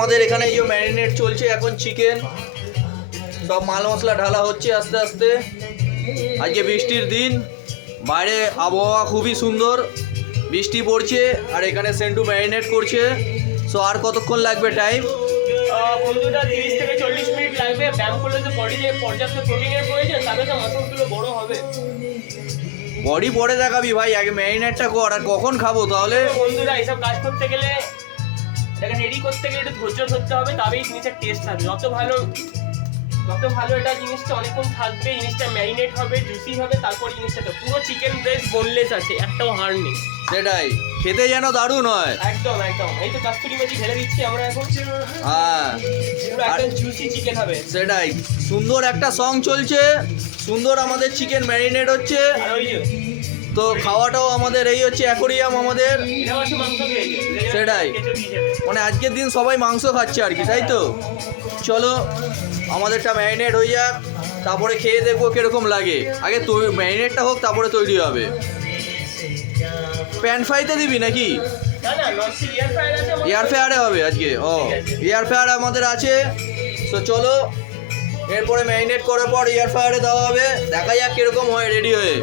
আমাদের এখানে এই যে ম্যারিনেট চলছে এখন চিকেন, সব মাল মশলা ঢালা হচ্ছে আস্তে আস্তে। আজকে বৃষ্টির দিন, বাইরে আবহাওয়া খুবই সুন্দর, বৃষ্টি পড়ছে আর এখানে সেন্টু ম্যারিনেট করছে। সো আর কতক্ষণ লাগবে টাইম? বন্ধুটা 30 থেকে 40 মিনিট লাগবে। ব্যায়াম করলে তো বডিতে পর্যাপ্ত প্রোটিনের প্রয়োজন, তবে তো মাসলগুলো বড় হবে। বডি পরে দেখাবি ভাই, আগে ম্যারিনেটটা কর। আর কখন খাবো তাহলে? বন্ধুরা এইসব কাজ করতে গেলে, এটাকে রেডি করতে গেলে একটু ধৈর্য ধরতে হবে, তবেই জিনিসের টেস্ট হবে। যত ভালো এটা জিনিসটা অনেকক্ষণ থাকবে, জিনিসটা ম্যারিনেট হবে, জুসি হবে, তারপর জিনিসটা তো পুরো চিকেন ব্রেস্ট বোনলেস আছে, একটাও হাড় নেই। সেটাই, খেতে যেন দারুণ হয়। একদম একদম। এই তো কাস্তুরি মেথি ঢেলে দিচ্ছি আমরা এখন। হ্যাঁ, পুরো একটা জুসি চিকেন হবে। সেটাই। সুন্দর একটা সং চলছে, সুন্দর আমাদের চিকেন ম্যারিনেট হচ্ছে। আর ওই যে তো খাওয়াটাও আমাদের এই হচ্ছে অ্যাকোরিয়াম আমাদের। এটা হচ্ছে মাংস খেয়েছে। সেটাই। মানে আজকের দিন সবাই মাংস খাচ্ছে আর কি, তাই তো? চলো আমাদেরটা ম্যারিনেট হয়ে যাক, তারপরে খেয়ে দেখবো কিরকম লাগে। আগে ম্যারিনেটটা হোক, তারপরে তৈরি হবে। প্যান ফ্রাইতে দিবি নাকি? না না, ননস্টিক এয়ার ফ্রায়ার আছে আমার। এয়ার ফ্রায়ারে হবে আজকে? ও, এয়ার ফ্রায়ার আমাদের আছে। তো চলো, এরপরে ম্যারিনেট করার পর এয়ার ফ্রায়ারে দেওয়া হবে, দেখা যাক কিরকম হয় রেডি হয়ে।